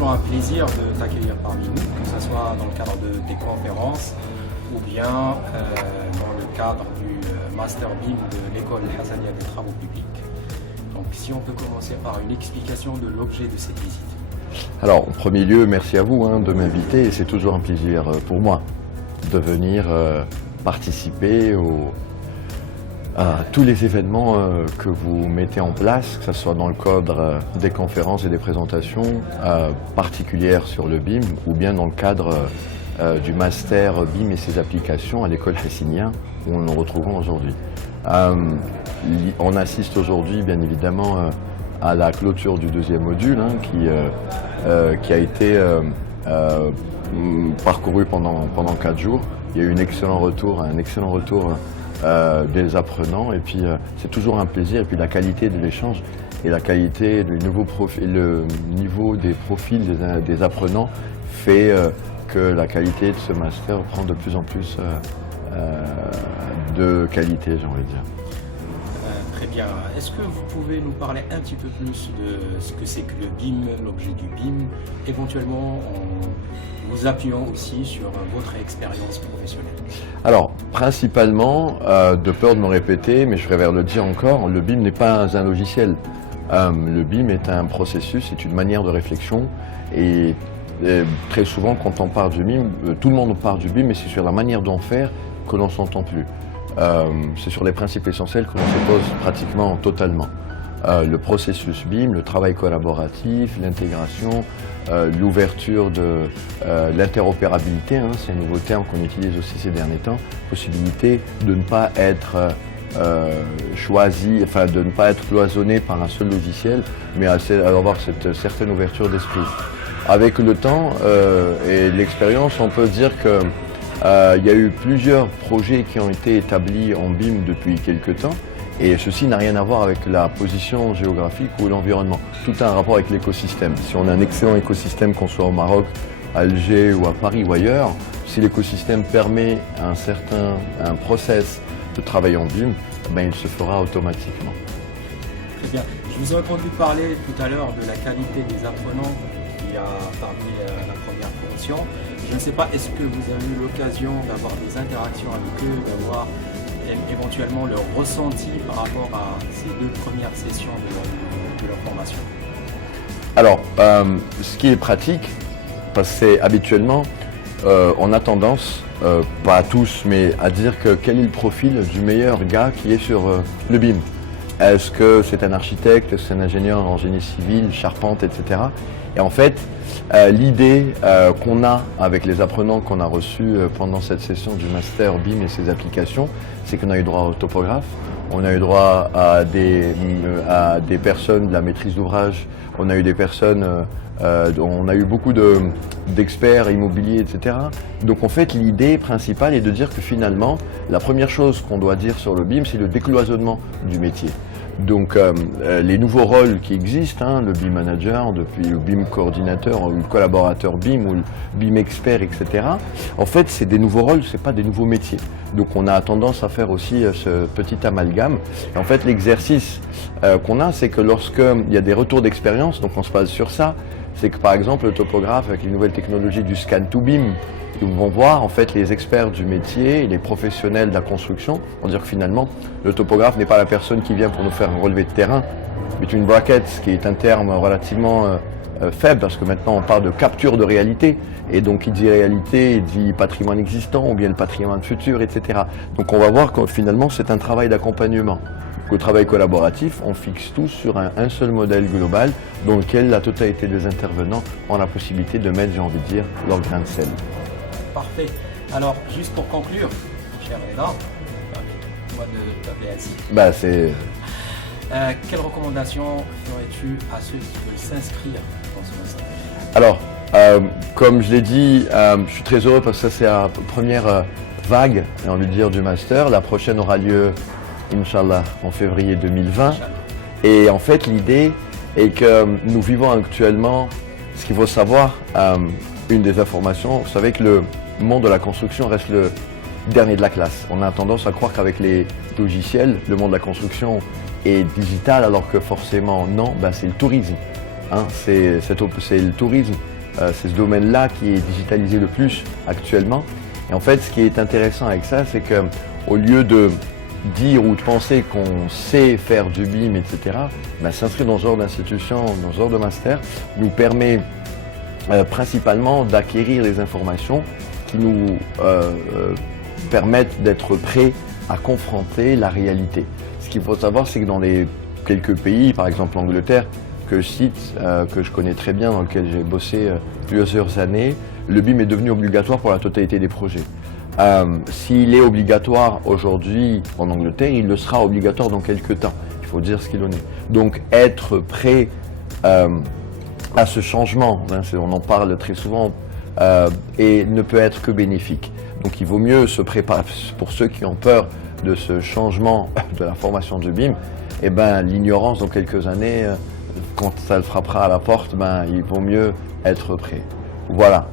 toujours un plaisir de t'accueillir parmi nous, que ce soit dans le cadre des conférences ou bien dans le cadre du Master BIM de l'école Hassania des travaux publics. Donc si on peut commencer par une explication de l'objet de cette visite. Alors, en premier lieu, merci à vous de m'inviter et c'est toujours un plaisir pour moi de venir participer à tous les événements que vous mettez en place, que ce soit dans le cadre des conférences et des présentations particulières sur le BIM ou bien dans le cadre du Master BIM et ses applications à l'école Hassania où nous nous retrouvons aujourd'hui. On assiste aujourd'hui bien évidemment à la clôture du deuxième module qui a été parcouru pendant 4 jours. Il y a eu un excellent retour des apprenants et puis c'est toujours un plaisir et puis la qualité de l'échange et la qualité du nouveau profil, le niveau des profils des apprenants fait que la qualité de ce master prend de plus en plus de qualité, j'ai envie de dire. Très bien. Est-ce que vous pouvez nous parler un petit peu plus de ce que c'est que le BIM, l'objet du BIM, éventuellement en vous appuyant aussi sur votre expérience professionnelle? Alors, principalement, de peur de me répéter, mais je préfère le dire encore, le BIM n'est pas un logiciel. Le BIM est un processus, c'est une manière de réflexion et très souvent quand on parle du BIM, tout le monde parle du BIM, mais c'est sur la manière d'en faire que l'on ne s'entend plus. C'est sur les principes essentiels que l'on se pose pratiquement totalement. Le processus BIM, le travail collaboratif, l'intégration, l'ouverture de l'interopérabilité, c'est un nouveau terme qu'on utilise aussi ces derniers temps, possibilité de ne pas être choisi, enfin de ne pas être cloisonné par un seul logiciel, mais à avoir cette certaine ouverture d'esprit. Avec le temps et l'expérience, on peut dire que il y a eu plusieurs projets qui ont été établis en BIM depuis quelques temps et ceci n'a rien à voir avec la position géographique ou l'environnement. Tout a un rapport avec l'écosystème. Si on a un excellent écosystème, qu'on soit au Maroc, à Alger ou à Paris ou ailleurs, si l'écosystème permet un process de travail en BIM, il se fera automatiquement. Très bien. Je vous ai entendu parler tout à l'heure de la qualité des apprenants qu'il y a parmi la première promotion. Je ne sais pas, est-ce que vous avez eu l'occasion d'avoir des interactions avec eux, d'avoir éventuellement leur ressenti par rapport à ces 2 premières sessions de leur formation? Alors, ce qui est pratique, parce que c'est habituellement, on a tendance, pas tous, mais à dire que quel est le profil du meilleur gars qui est sur le BIM. Est-ce que c'est un architecte, est-ce que c'est un ingénieur en génie civil, charpente, etc. Et en fait, l'idée qu'on a avec les apprenants qu'on a reçus pendant cette session du Master BIM et ses applications, c'est qu'on a eu droit au topographe, on a eu droit à des personnes de la maîtrise d'ouvrage, on a eu des personnes, on a eu beaucoup d'experts immobiliers, etc. Donc en fait, l'idée principale est de dire que finalement, la première chose qu'on doit dire sur le BIM, c'est le décloisonnement du métier. Donc les nouveaux rôles qui existent, le BIM manager, depuis le BIM coordinateur, ou le collaborateur BIM, ou le BIM expert, etc. En fait, c'est des nouveaux rôles, c'est pas des nouveaux métiers. Donc on a tendance à faire aussi ce petit amalgame. Et en fait, l'exercice qu'on a, c'est que lorsqu'il y a des retours d'expérience, donc on se base sur ça, c'est que par exemple le topographe avec les nouvelles technologies du scan to BIM, ils vont voir en fait les experts du métier, les professionnels de la construction, vont dire que finalement le topographe n'est pas la personne qui vient pour nous faire un relevé de terrain, between brackets, qui est un terme relativement faible parce que maintenant on parle de capture de réalité et donc il dit réalité, il dit patrimoine existant ou bien le patrimoine futur, etc. Donc on va voir que finalement c'est un travail d'accompagnement. Au travail collaboratif, on fixe tout sur un seul modèle global dans lequel la totalité des intervenants ont la possibilité de mettre, j'ai envie de dire, leur grain de sel. Parfait. Alors, juste pour conclure, cher Léna, moi de t'appeler ainsi. Quelles recommandations ferais-tu à ceux qui veulent s'inscrire dans ce master? Alors, comme je l'ai dit, je suis très heureux parce que ça c'est la première vague, j'ai envie de dire, du master. La prochaine aura lieu, Inch'Allah, en février 2020. Et en fait, l'idée est que nous vivons actuellement, ce qu'il faut savoir, une des informations, vous savez que le monde de la construction reste le dernier de la classe. On a tendance à croire qu'avec les logiciels, le monde de la construction est digital, alors que forcément non, c'est le tourisme. C'est le tourisme c'est ce domaine-là qui est digitalisé le plus actuellement. Et en fait, ce qui est intéressant avec ça, c'est qu'au lieu de dire ou de penser qu'on sait faire du BIM, etc., s'inscrire dans ce genre d'institution, dans ce genre de master, nous permet principalement d'acquérir des informations qui nous permettent d'être prêts à confronter la réalité. Ce qu'il faut savoir, c'est que dans quelques pays, par exemple l'Angleterre, que je cite, que je connais très bien, dans lequel j'ai bossé plusieurs années, le BIM est devenu obligatoire pour la totalité des projets. S'il est obligatoire aujourd'hui en Angleterre, il le sera obligatoire dans quelques temps. Il faut dire ce qu'il en est. Donc être prêt à ce changement, on en parle très souvent, et ne peut être que bénéfique. Donc il vaut mieux se préparer, pour ceux qui ont peur de ce changement de la formation du BIM, l'ignorance dans quelques années, quand ça le frappera à la porte, il vaut mieux être prêt. Voilà.